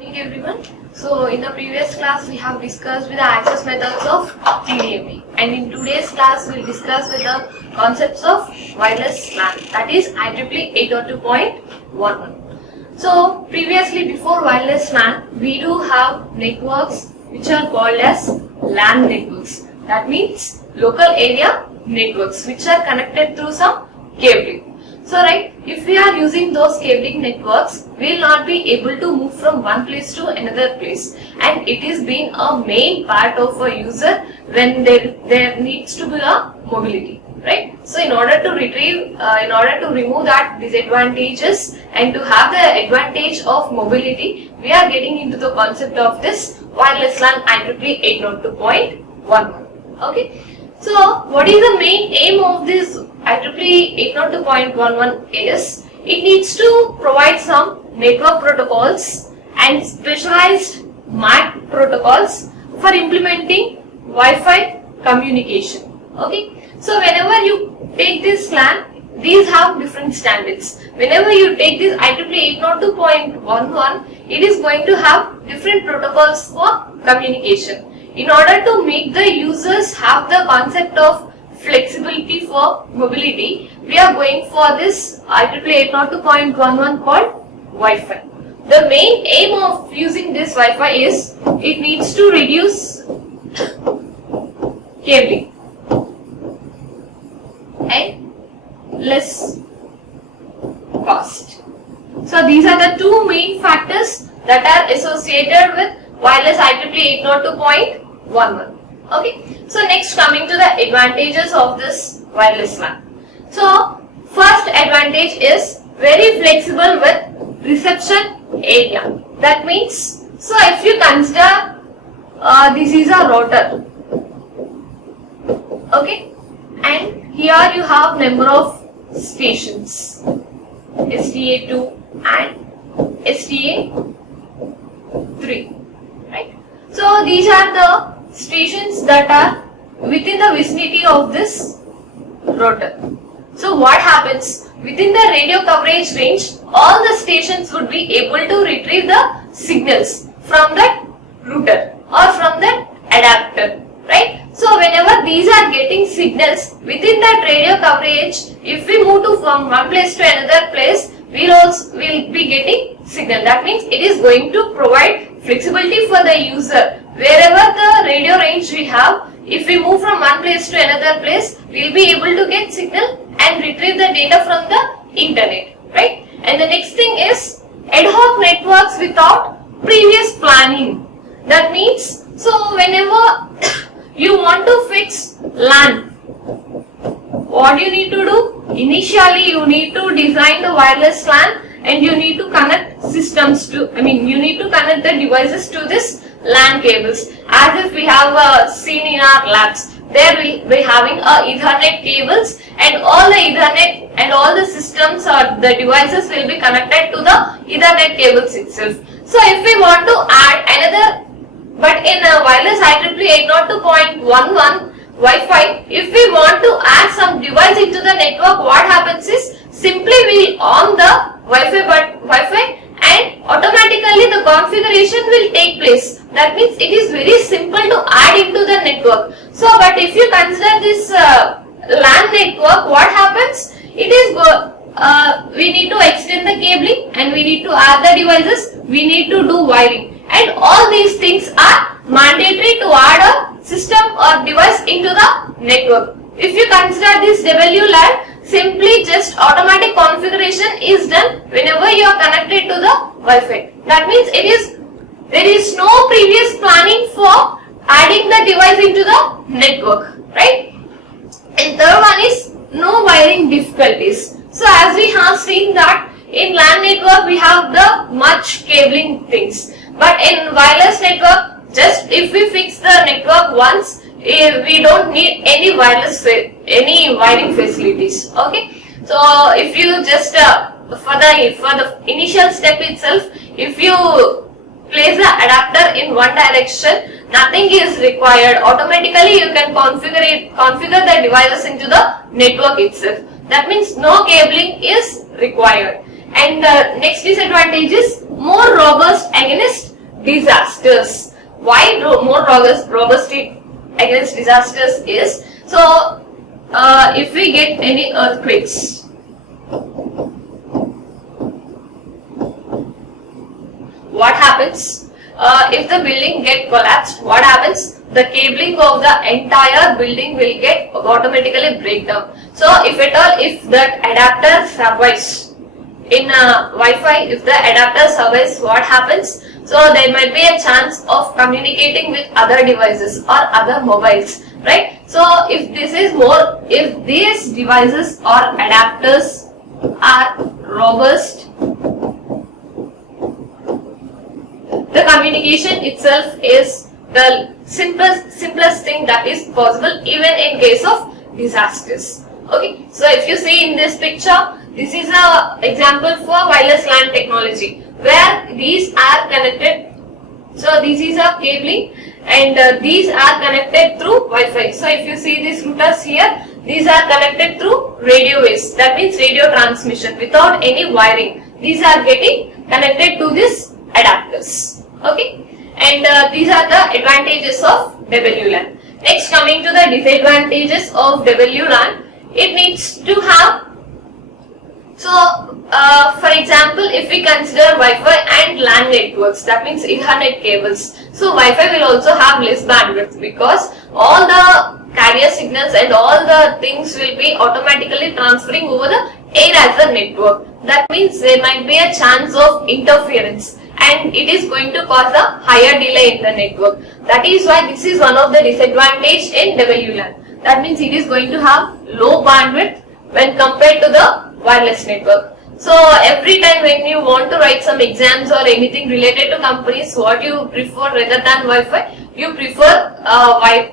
Morning everyone. So in the previous class we have discussed with the access methods of TDMA, and in today's class we will discuss with the concepts of wireless LAN, that is IEEE 802.11. So previously, before wireless LAN, we do have networks which are called as LAN networks. That means local area networks which are connected through some cabling. So right, if we are using those cabling networks, we will not be able to move from one place to another place, and it is being a main part of a user when there needs to be a mobility, right? So in order to remove that disadvantages and to have the advantage of mobility, we are getting into the concept of this wireless LAN IEEE 802.11. Okay. So what is the main aim of this IEEE 802.11 is, it needs to provide some network protocols and specialized MAC protocols for implementing Wi-Fi communication. Okay. So whenever you take this LAN, these have different standards. Whenever you take this IEEE 802.11, it is going to have different protocols for communication. In order to make the users have the concept of flexibility for mobility, we are going for this IEEE 802.11 called Wi-Fi. The main aim of using this Wi-Fi is, it needs to reduce cabling and less cost. So these are the two main factors that are associated with wireless IEEE 802.11. Okay. So next, coming to the advantages of this wireless LAN. So first advantage is very flexible with reception area. That means, so if you consider this is a router, okay, and here you have number of stations, STA2 and STA3. Right? So these are the stations that are within the vicinity of this router. So what happens, within the radio coverage range, all the stations would be able to retrieve the signals from that router or from that adapter, right? So whenever these are getting signals within that radio coverage, if we move from one place to another place, we'll be getting signal. That means it is going to provide flexibility for the user. Wherever the radio range we have, if we move from one place to another place, we'll be able to get signal and retrieve the data from the internet, right? And the next thing is ad hoc networks without previous planning. That means, so whenever you want to fix LAN, what you need to do? Initially, you need to design the wireless LAN and you need to connect systems to, you need to connect the devices to this LAN cables. As if we have seen in our labs, there we'll be having Ethernet cables, and all the Ethernet and all the systems or the devices will be connected to the Ethernet cables itself. So if we want to add another, but in a wireless IEEE 802.11 Wi-Fi, if we want to add some device into the network, what happens is, simply we on the Wi-Fi and automatically the configuration will take place. That means it is very simple to add into the network. So but if you consider this LAN network, what happens? It is we need to extend the cabling and we need to add the devices, we need to do wiring, and all these things are mandatory to add a system or device into the network. If you consider this WLAN, simply just automatic configuration is done whenever you are connected to the Wi-Fi. That means there is no previous planning for adding the device into the network, right? And third one is no wiring difficulties. So as we have seen that in LAN network we have the much cabling things, but in wireless network, just if we fix the network once, we don't need any wiring facilities. Okay. So if you just for the initial step itself, if you place the adapter in one direction, nothing is required. Automatically you can configure the devices into the network itself. That means no cabling is required. And the next disadvantage is more robust against disasters. Why more robust against disasters is, so if we get any earthquakes, what happens? If the building get collapsed, what happens? The cabling of the entire building will get automatically break down. So if at all, if that adapter survives in Wi-Fi, if the adapter survives, what happens? So there might be a chance of communicating with other devices or other mobiles, right? So if these devices or adapters are robust, the communication itself is the simplest thing that is possible even in case of disasters. Okay, so if you see in this picture, this is an example for wireless LAN technology where these are connected. So this is a cabling and these are connected through Wi-Fi. So if you see these routers here, these are connected through radio waves. That means radio transmission without any wiring. These are getting connected to these adapters. Okay, and these are the advantages of WLAN. Next, coming to the disadvantages of WLAN, it needs to have, for example, if we consider Wi-Fi and LAN networks, that means Ethernet cables. So Wi-Fi will also have less bandwidth because all the carrier signals and all the things will be automatically transferring over the air as a network. That means there might be a chance of interference and it is going to cause a higher delay in the network. That is why this is one of the disadvantages in WLAN. That means it is going to have low bandwidth when compared to the wireless network. So every time when you want to write some exams or anything related to companies, what you prefer rather than Wi-Fi? You prefer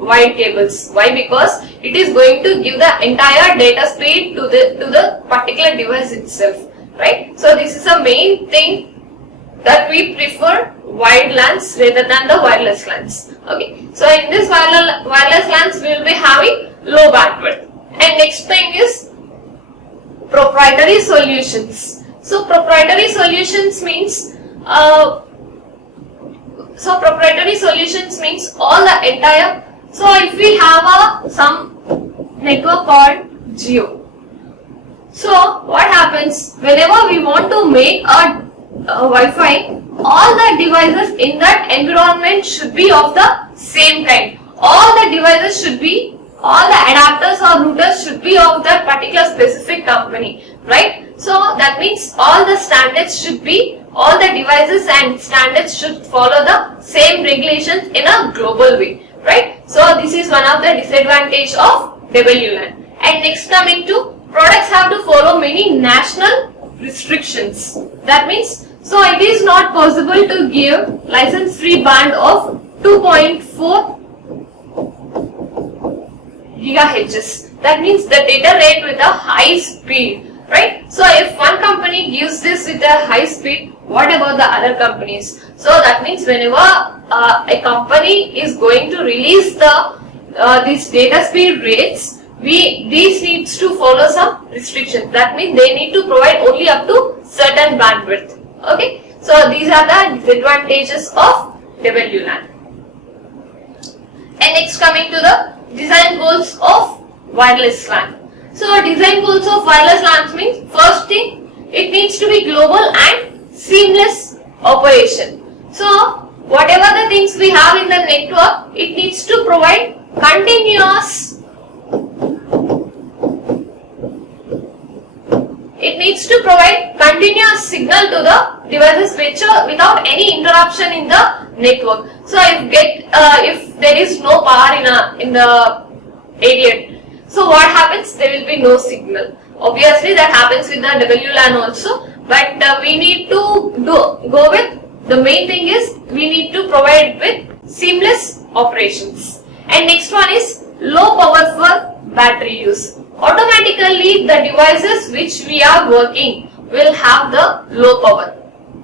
wide cables. Why? Because it is going to give the entire data speed to the particular device itself, right? So this is the main thing that we prefer wide LANs rather than the wireless LANs. Okay, so in this wireless LANs we will be having low bandwidth. And next thing is proprietary solutions. So proprietary solutions means all the entire. So if we have some network called Geo. So what happens whenever we want to make a Wi-Fi, all the devices in that environment should be of the same kind. All the devices should be, all the adapters or routers should be of that particular specific company, right? So that means all the standards should be, all the devices and standards should follow the same regulations in a global way, right? So this is one of the disadvantages of WLAN. And next, coming to products have to follow many national restrictions. That means, so it is not possible to give license-free band of 2.4 gigahertz. That means the data rate with a high speed, right? So if one company gives this with a high speed, what about the other companies? So that means whenever a company is going to release these data speed rates, these needs to follow some restrictions. That means they need to provide only up to certain bandwidth. Okay, so these are the disadvantages of WLAN. And next, coming to the design goals of wireless LAN. So design goals of wireless LAN means, first thing, it needs to be global and seamless operation. So whatever the things we have in the network, it needs to provide continuous signal to the devices without any interruption in the network. So if there is no power in the area, so what happens? There will be no signal. Obviously that happens with the WLAN also, but we need to go with, the main thing is we need to provide with seamless operations. And next one is low power for battery use. Automatically the devices which we are working will have the low power.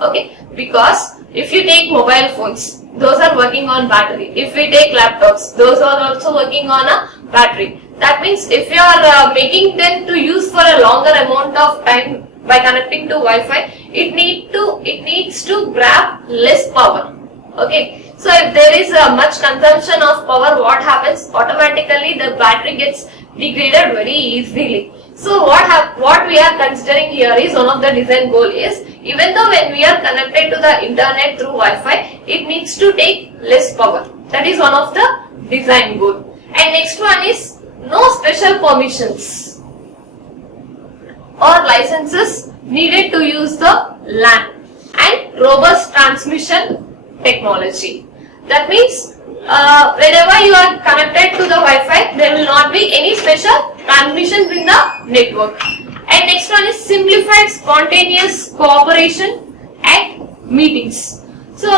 Okay, because if you take mobile phones, those are working on battery. If we take laptops, those are also working on a battery. That means if you are making them to use for a longer amount of time by connecting to Wi-Fi, it needs to grab less power. Okay, so if there is much consumption of power, what happens? Automatically the battery gets degraded very easily. So what we are considering here is one of the design goal is, even though when we are connected to the internet through Wi-Fi, it needs to take less power. That is one of the design goal. And next one is no special permissions or licenses needed to use the LAN and robust transmission technology. That means whenever you are connected to the Wi-Fi, there will not be any special transmissions in the network. And next one is simplified spontaneous cooperation at meetings. So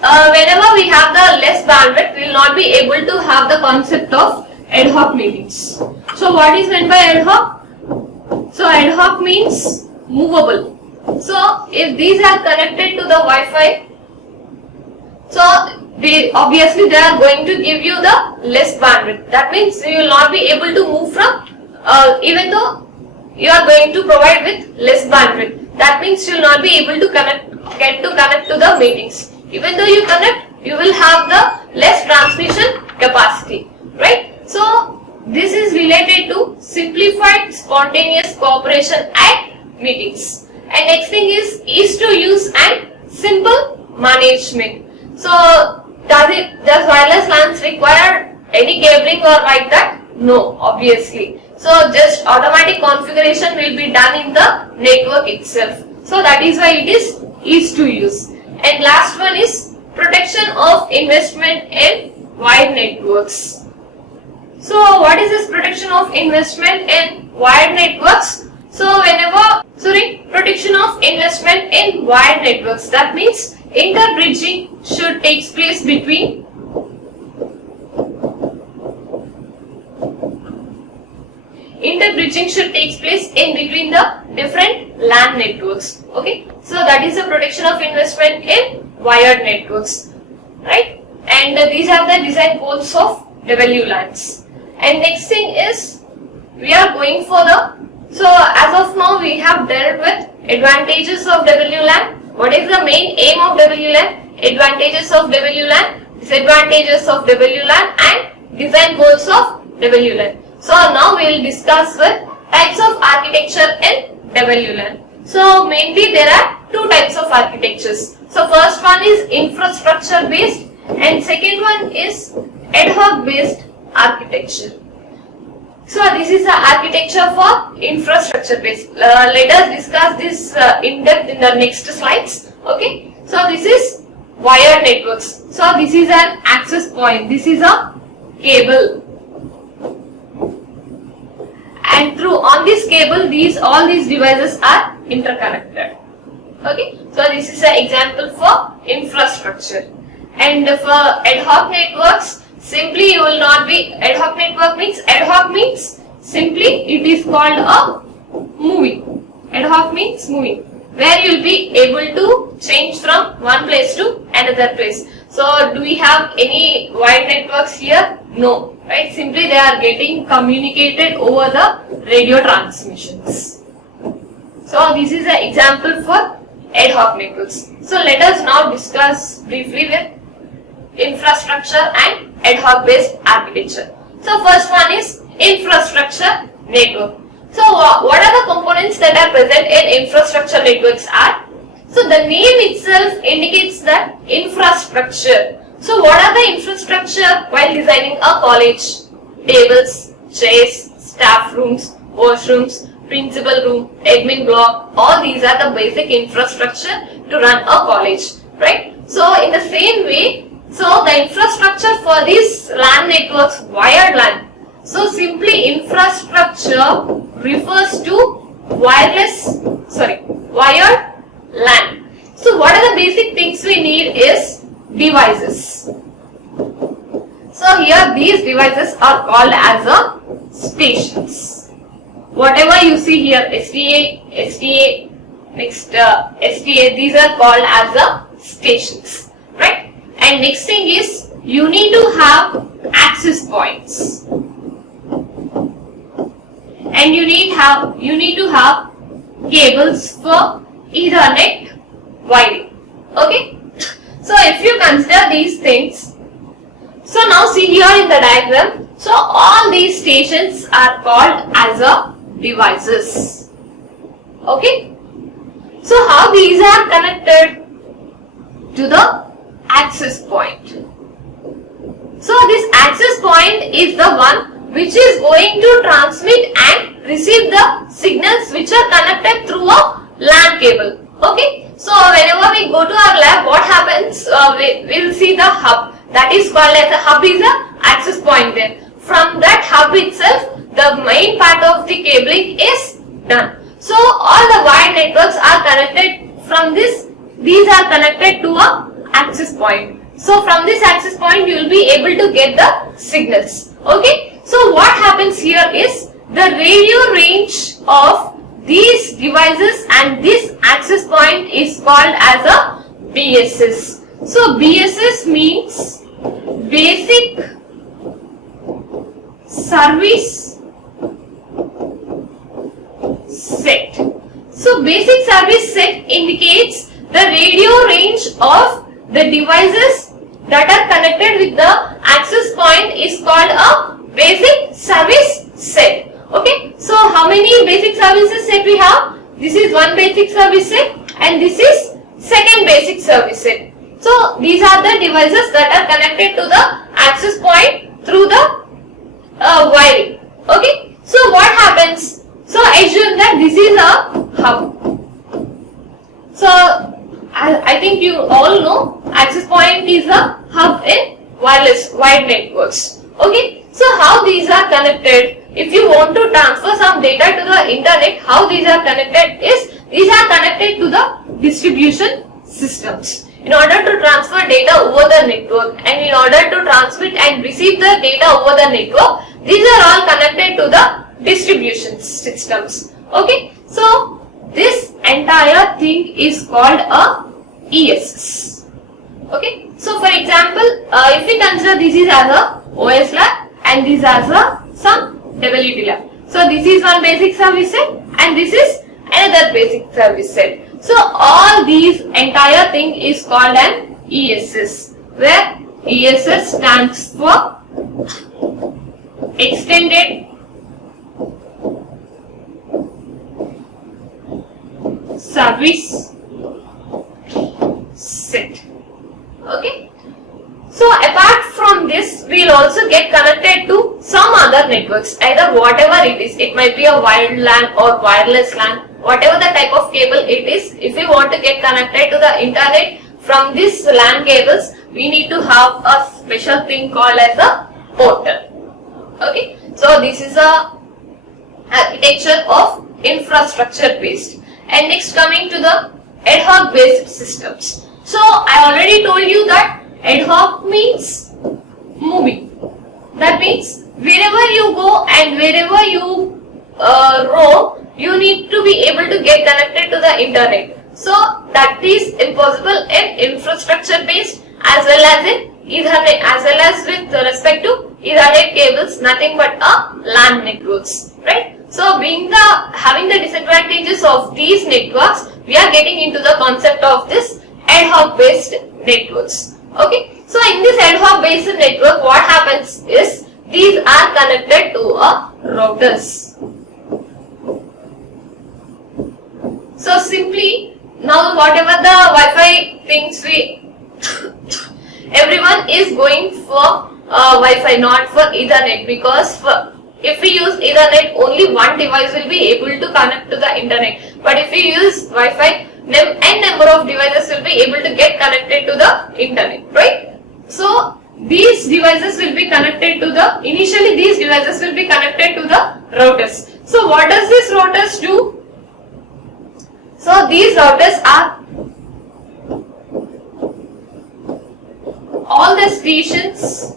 whenever we have the less bandwidth, we will not be able to have the concept of ad hoc meetings. So what is meant by ad hoc? So ad hoc means movable. So if these are connected to the Wi-Fi, so obviously they are going to give you the less bandwidth. That means you will not be able to move from, even though you are going to provide with less bandwidth. That means you will not be able to connect to the meetings. Even though you connect, you will have the less transmission capacity, right? So this is related to simplified spontaneous cooperation at meetings. And next thing is ease to use and simple management. So does wireless LANs require any cabling or like that? No, obviously. So just automatic configuration will be done in the network itself. So that is why it is easy to use. And last one is protection of investment in wired networks. So what is this protection of investment in wired networks? So protection of investment in wired networks. That means interbridging should take place between the different LAN networks. Okay, so that is the protection of investment in wired networks, right? And these are the design goals of WLANs. And next thing is we are going for so as of now we have dealt with advantages of WLAN. What is the main aim of WLAN? Advantages of WLAN, disadvantages of WLAN, and design goals of WLAN. So now we will discuss with types of architecture in WLAN. So mainly there are two types of architectures. So first one is infrastructure based and second one is ad hoc based architecture. So this is the architecture for infrastructure based. Let us discuss this in depth in the next slides. Okay. So this is wired networks. So this is an access point. This is a cable. And on this cable, all these devices are interconnected. Okay. So this is an example for infrastructure. And for ad hoc networks, simply you will not be, ad hoc means simply it is called a moving. Ad hoc means moving, where you will be able to change from one place to another place. So do we have any wired networks here? No, right? Simply they are getting communicated over the radio transmissions. So this is an example for ad hoc networks. So let us now discuss briefly with infrastructure and ad hoc based architecture. So first one is infrastructure network. So what are the components that are present in infrastructure networks are? So the name itself indicates that infrastructure. So what are the infrastructure while designing a college? Tables, chairs, staff rooms, washrooms, principal room, admin block, all these are the basic infrastructure to run a college, right? So in the same way, so the infrastructure for these LAN networks, wired LAN. So simply infrastructure refers to wired LAN. So what are the basic things we need is devices. So here these devices are called as a stations. Whatever you see here, SDA, next STA, these are called as a stations, right? And next thing is you need to have access points, and you need to have cables for Ethernet wiring. Okay. So if you consider these things, so now see here in the diagram, so all these stations are called as a devices. Okay. So how these are connected to the access point. So this access point is the one which is going to transmit and receive the signals which are connected through a LAN cable. Okay. So whenever we go to our lab, what happens? We will see the hub. That is called as a hub is a access point there. From that hub itself, the main part of the cabling is done. So all the wired networks are connected from this. These are connected to a access point. So from this access point, you will be able to get the signals. Okay. So what happens here is the radio range of these devices and this access point is called as a BSS. So BSS means basic service set. So basic service set indicates the radio range of the devices that are connected with the access point is called a basic service set. Okay, so how many basic services set we have? This is one basic service set and this is second basic service set. So these are the devices that are connected to the access point through the wiring. Okay, so what happens? So assume that this is a hub. So I think you all know access point is a hub in wireless wired networks. Okay, so how these are connected? If you want to transfer some data to the internet, how these are connected is, these are connected to the distribution systems. In order to transfer data over the network and in order to transmit and receive the data over the network, these are all connected to the distribution systems. Okay, so this entire thing is called a ESS. Okay, so for example, if we consider this is as a OS lab and this as a some WT lab. So this is one basic service set and this is another basic service set. So all these entire thing is called an ESS, where ESS stands for extended service set. Okay. So apart from this, we will also get connected to some other networks, either whatever it is. It might be a wired LAN or wireless LAN, whatever the type of cable it is. If we want to get connected to the internet from this LAN cables, we need to have a special thing called as a portal. Okay, so this is a architecture of infrastructure based. And next, coming to the ad hoc based systems. So I already told you that ad hoc means moving. That means wherever you go and wherever you roam, you need to be able to get connected to the internet. So that is impossible in infrastructure based as well as in Ethernet, as well as with respect to Ethernet cables, nothing but a LAN networks, right? So having the disadvantages of these networks, we are getting into the concept of this ad hoc based networks. Okay, so in this ad hoc based network, what happens is these are connected to a routers. So simply now whatever the Wi-Fi things everyone is going for Wi-Fi, not for Ethernet, because if we use Ethernet, only one device will be able to connect to the internet. But if we use Wi-Fi, n number of devices will be able to get connected to the internet, right? So these devices will be connected to initially these devices will be connected to the routers. So what does these routers do? So these routers are all the stations,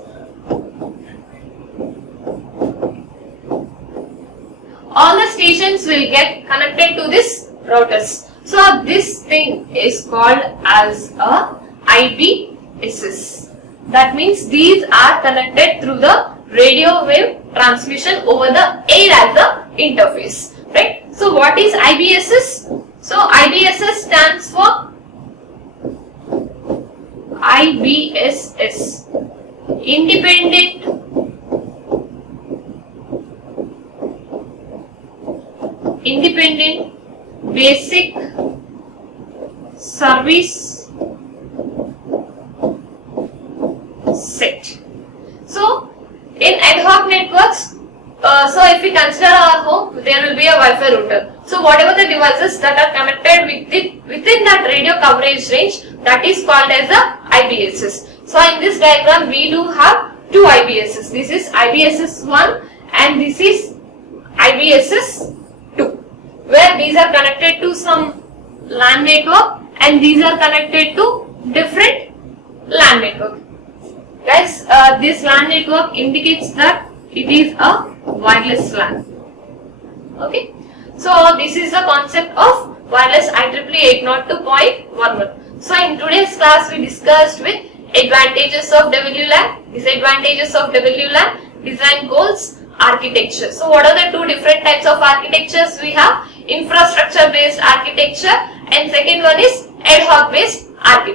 will get connected to this routers. So this thing is called as a IBSS. That means these are connected through the radio wave transmission over the air as the interface, right? So what is IBSS? So IBSS stands for IBSS, Independent Basic Service Set. So in ad hoc networks, so if we consider our home, there will be a Wi-Fi router. So whatever the devices that are connected within that radio coverage range, that is called as the IBSS. So in this diagram we do have two IBSS. This is IBSS 1 and this is IBSS 2, where these are connected to some LAN network and these are connected to different LAN network. Guys, this LAN network indicates that it is a wireless LAN. Okay, so this is the concept of wireless IEEE 802.11. So in today's class we discussed with advantages of WLAN, disadvantages of WLAN, design goals, architecture. So what are the two different types of architectures we have? Infrastructure based architecture and second one is ad hoc based architecture.